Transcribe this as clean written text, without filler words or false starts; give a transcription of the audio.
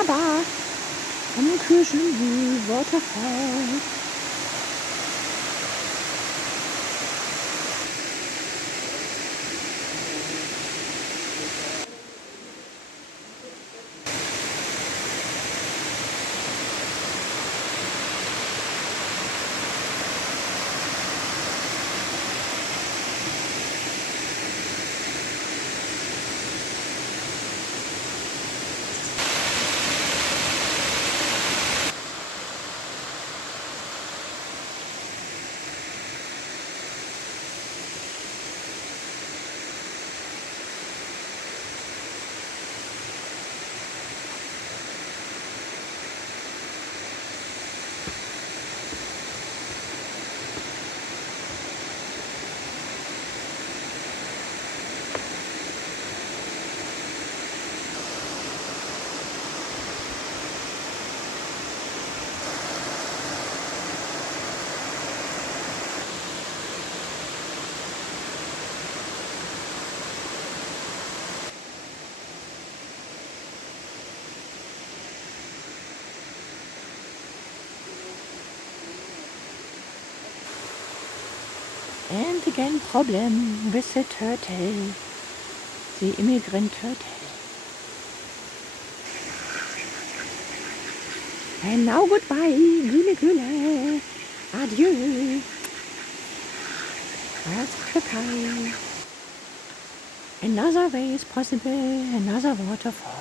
aber am Kirchenview Waterfall. And again problem with the turtle, the immigrant turtle. And now goodbye, Güle Güle, adieu. That's Türkei. Another way is possible, another waterfall.